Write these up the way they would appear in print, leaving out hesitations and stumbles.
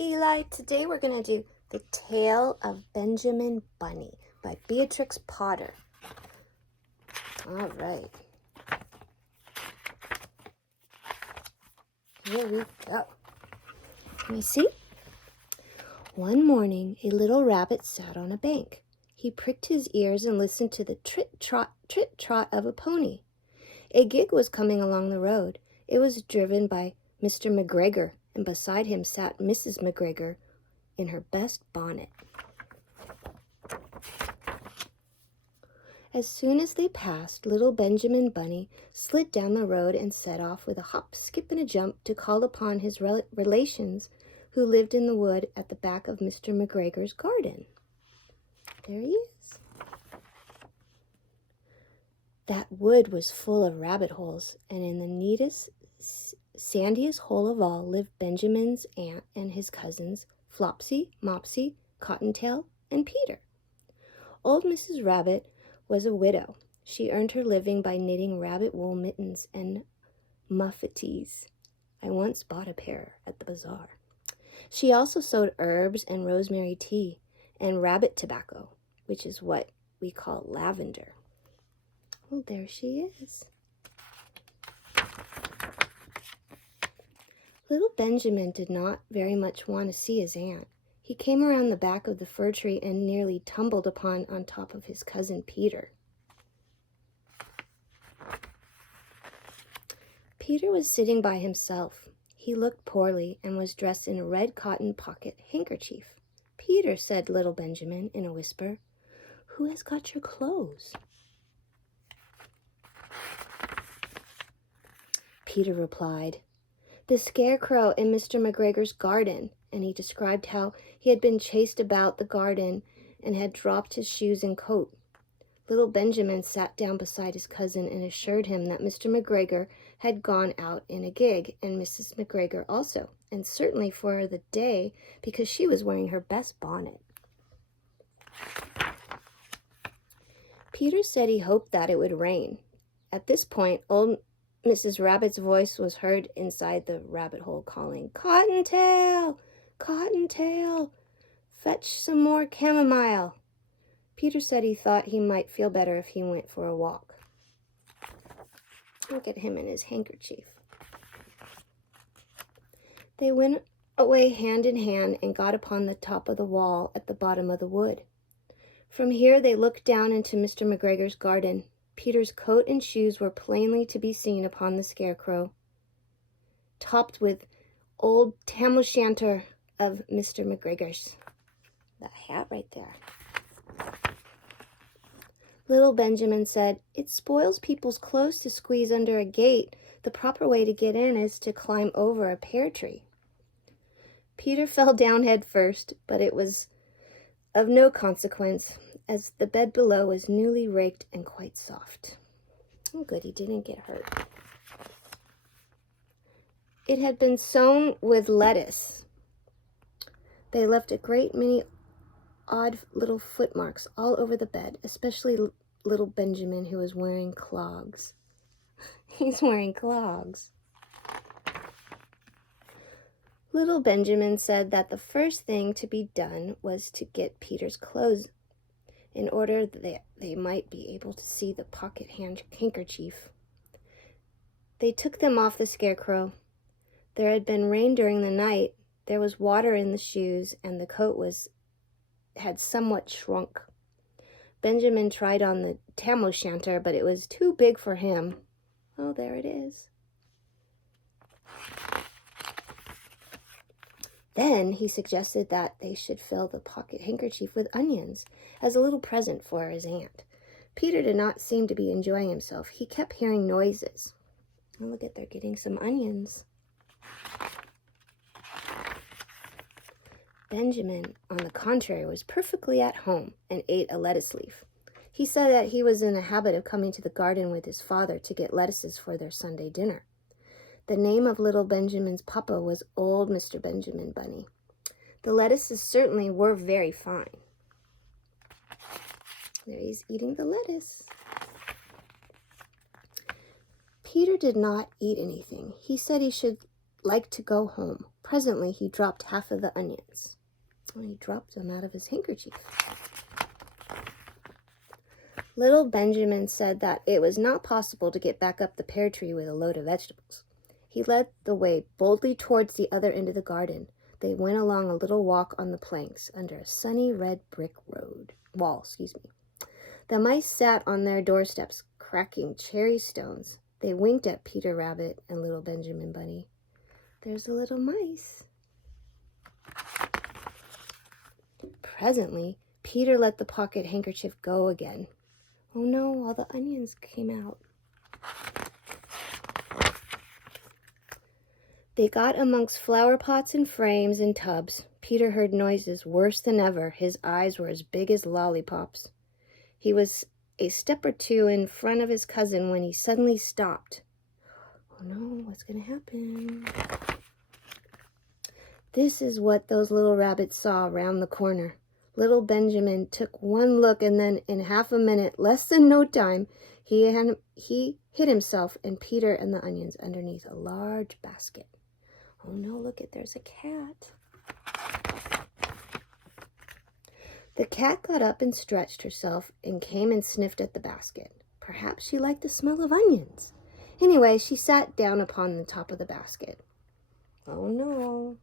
Eli. Today we're going to do The Tale of Benjamin Bunny by Beatrix Potter. All right. Here we go. Let me see. One morning, a little rabbit sat on a bank. He pricked his ears and listened to the trit-trot of a pony. A gig was coming along the road. It was driven by Mr. McGregor, and beside him sat Mrs. McGregor in her best bonnet. As soon as they passed, little Benjamin Bunny slid down the road and set off with a hop, skip, and a jump to call upon his relations who lived in the wood at the back of Mr. McGregor's garden. There he is. That wood was full of rabbit holes, and in the neatest, sandiest hole of all lived Benjamin's aunt and his cousins, Flopsy, Mopsy, Cottontail, and Peter. Old Mrs. Rabbit was a widow. She earned her living by knitting rabbit wool mittens and muffetees. I once bought a pair at the bazaar. She also sewed herbs and rosemary tea and rabbit tobacco, which is what we call lavender. Oh, there she is. Little Benjamin did not very much want to see his aunt. He came around the back of the fir tree and nearly tumbled on top of his cousin Peter. Peter was sitting by himself. He looked poorly and was dressed in a red cotton pocket handkerchief. "Peter," said little Benjamin in a whisper, "who has got your clothes?" Peter replied, "The scarecrow in Mr. McGregor's garden," and he described how he had been chased about the garden and had dropped his shoes and coat. Little Benjamin sat down beside his cousin and assured him that Mr. McGregor had gone out in a gig, and Mrs. McGregor also, and certainly for the day because she was wearing her best bonnet. Peter said he hoped that it would rain. At this point, old Mrs. Rabbit's voice was heard inside the rabbit hole calling, "Cottontail! Cottontail! Fetch some more chamomile." Peter said he thought he might feel better if he went for a walk. Look at him in his handkerchief. They went away hand in hand and got upon the top of the wall at the bottom of the wood. From here they looked down into Mr. McGregor's garden. Peter's coat and shoes were plainly to be seen upon the scarecrow, topped with old tam-o'-shanter of Mr. McGregor's. That hat right there. Little Benjamin said, "It spoils people's clothes to squeeze under a gate. The proper way to get in is to climb over a pear tree." Peter fell down head first, but it was of no consequence, as the bed below was newly raked and quite soft. Oh, good, he didn't get hurt. It had been sown with lettuce. They left a great many odd little footmarks all over the bed, especially little Benjamin, who was wearing clogs. He's wearing clogs. Little Benjamin said that the first thing to be done was to get Peter's clothes in order that they might be able to see the pocket handkerchief. They took them off the scarecrow. There had been rain during the night. There was water in the shoes, and the coat had somewhat shrunk. Benjamin tried on the tam-o'-shanter, but it was too big for him. Oh, there it is. Then he suggested that they should fill the pocket handkerchief with onions as a little present for his aunt. Peter did not seem to be enjoying himself. He kept hearing noises. Oh, look at, they're getting some onions. Benjamin, on the contrary, was perfectly at home and ate a lettuce leaf. He said that he was in the habit of coming to the garden with his father to get lettuces for their Sunday dinner. The name of little Benjamin's papa was old Mr. Benjamin Bunny. The lettuces certainly were very fine. There he's eating the lettuce. Peter did not eat anything. He said he should like to go home, Presently, he dropped half of the onions. Oh, he dropped them out of his handkerchief. Little Benjamin said that it was not possible to get back up the pear tree with a load of vegetables. He led the way boldly towards the other end of the garden. They went along a little walk on the planks under a sunny red brick wall. The mice sat on their doorsteps, cracking cherry stones. They winked at Peter Rabbit and little Benjamin Bunny. There's the little mice. Presently, Peter let the pocket handkerchief go again. Oh no, all the onions came out. They got amongst flower pots and frames and tubs. Peter heard noises worse than ever. His eyes were as big as lollipops. He was a step or two in front of his cousin when he suddenly stopped. Oh no, what's going to happen? This is what those little rabbits saw around the corner. Little Benjamin took one look, and then in half a minute, less than no time, he hid himself and Peter and the onions underneath a large basket. Oh no, look, there's a cat. The cat got up and stretched herself and came and sniffed at the basket. Perhaps she liked the smell of onions. Anyway, she sat down upon the top of the basket. Oh no.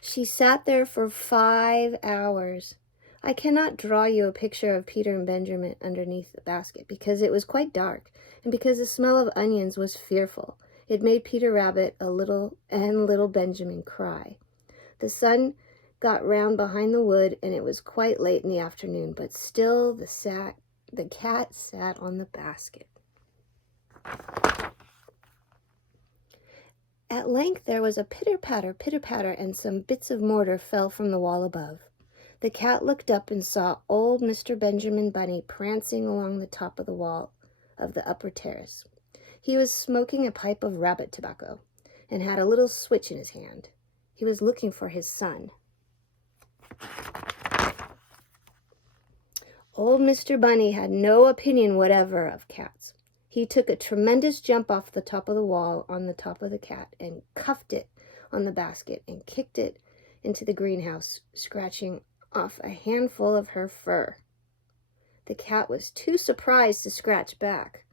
She sat there for 5 hours. I cannot draw you a picture of Peter and Benjamin underneath the basket because it was quite dark and because the smell of onions was fearful. It made Peter Rabbit and little Benjamin cry. The sun got round behind the wood and it was quite late in the afternoon, but still the cat sat on the basket. At length there was a pitter-patter, and some bits of mortar fell from the wall above. The cat looked up and saw old Mr. Benjamin Bunny prancing along the top of the wall of the upper terrace. He was smoking a pipe of rabbit tobacco and had a little switch in his hand. He was looking for his son. Old Mr. Bunny had no opinion whatever of cats. He took a tremendous jump off the top of the wall on the top of the cat and cuffed it on the basket and kicked it into the greenhouse, scratching off a handful of her fur. The cat was too surprised to scratch back.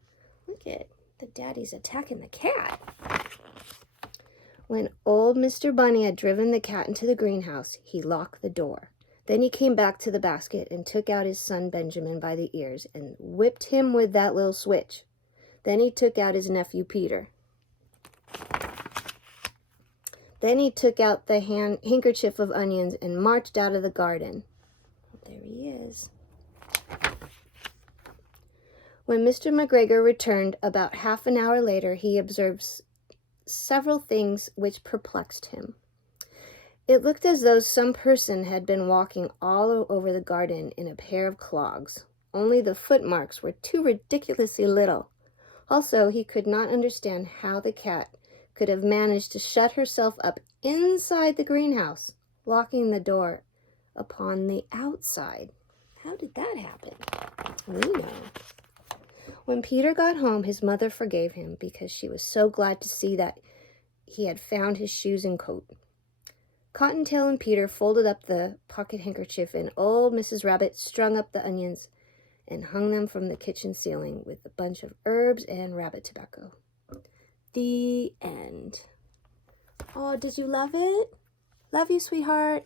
Look at the daddy's attacking the cat. When old Mr. Bunny had driven the cat into the greenhouse, he locked the door. Then he came back to the basket and took out his son Benjamin by the ears and whipped him with that little switch. Then he took out his nephew Peter. Then he took out the handkerchief of onions and marched out of the garden. There he is. When Mr. McGregor returned about half an hour later, he observed several things which perplexed him. It looked as though some person had been walking all over the garden in a pair of clogs, only the footmarks were too ridiculously little. Also, he could not understand how the cat could have managed to shut herself up inside the greenhouse, locking the door upon the outside. How did that happen? We know. When Peter got home, his mother forgave him because she was so glad to see that he had found his shoes and coat. Cottontail and Peter folded up the pocket handkerchief, and old Mrs. Rabbit strung up the onions and hung them from the kitchen ceiling with a bunch of herbs and rabbit tobacco. The end. Oh, did you love it? Love you, sweetheart.